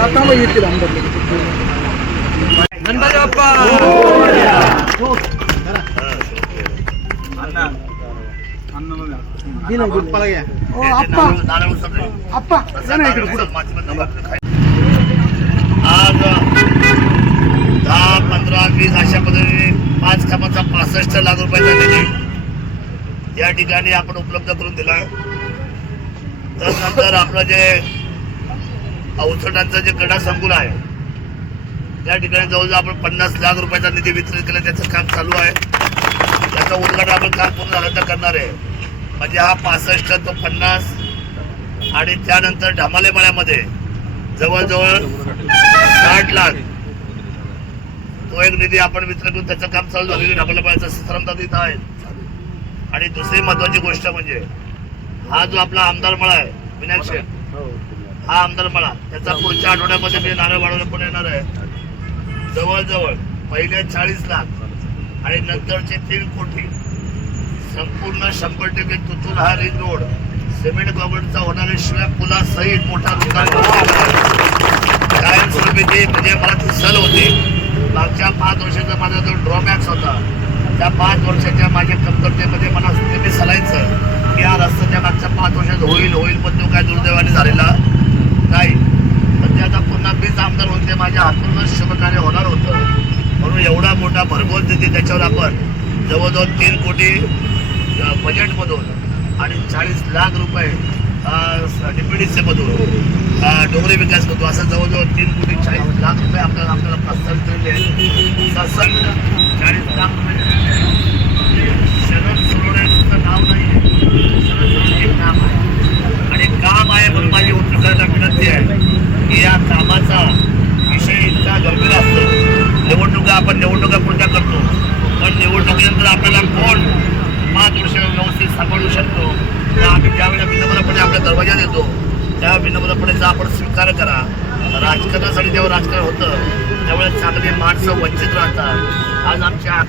आता मग येतील आमदार गणपती बाप्पा आज 10, 15, 20 अशा पद्धतीने 5 कामाचा 65 लाख रुपयाचा निधी या ठिकाणी आपण उपलब्ध करून दिला. त्यानंतर आपलं जे अवसटांचं जे कडा संकुल आहे त्या ठिकाणी जवळजवळ आपण 50 लाख रुपयाचा निधी वितरित केला. त्याचं काम चालू आहे. त्याचं उद्घाटन आपण काम पूर्ण झालं तर करणार आहे. म्हणजे हा 65 तो 50 आणि त्यानंतर ढमाले मळ्यामध्ये जवळजवळ 60 लाख तो एक निधी आपण वितरण करून त्याचं काम चालू झालेलं. ढमाले मळ्याचा श्रमदान इथं आहे. आणि दुसरी महत्वाची गोष्ट म्हणजे हा जो आपला आमदार मळा आहे विनायक शेठ, हा आमदार मळा त्याचा पुढच्या आठवड्यामध्ये मी नारळ वाढवलं पण येणार आहे. जवळजवळ पहिले 40 लाख आणि नंतरचे 3 कोटी संपूर्ण 100% तुतून हा रिंग रोड सिमेंट कॉन्क्रीटचा होणारे शिवाय पुलासहित मोठा कायमस्वरूपी म्हणजे मला ती सल होती. मागच्या 5 वर्षाचा माझा जो ड्रॉबॅक्स होता त्या 5 वर्षाच्या माझ्या कमतरतेमध्ये मला नेहमी सलायचं की हा रस्ता त्या मागच्या 5 वर्षात होईल पण तो काय दुर्दैवाने झालेला नाही. पण ते आता पुन्हा मीच आमदार होते माझ्या हातूनच शुभकार्य होणार होतं. म्हणून एवढा मोठा भरघोस निधी त्याच्यावर आपण जवळजवळ 3 कोटी बजेटमधून आणि 40 लाख रुपये डीपीडीसी मधून डोंगरी विकास करतो. असं जवळजवळ 3 कोटी 40 लाख रुपये आपल्याला प्रस्तावित केलेले आहेत. 40 लाख रुपये शरद सोडवण्याचं नाव नाही आहे, एक नाव आहे आणि काम आहे. म्हणून माझी उत्तराला विनंती आहे की या कामाचा विषय इतका गंभीर असतो. निवडणुका पुढच्या करतो पण निवडणुकीनंतर आपल्याला कोण 5 वर्ष व्यवस्थित सांभाळू शकतो. तर आम्ही ज्यावेळेला विनम्रपणे आपल्या दरवाजा देतो त्या विनम्रपणेचा आपण स्वीकार करा. राजकारणासाठी जेव्हा राजकारण होतं त्यावेळेस चांगली माणसं वंचित राहतात. आज आमच्या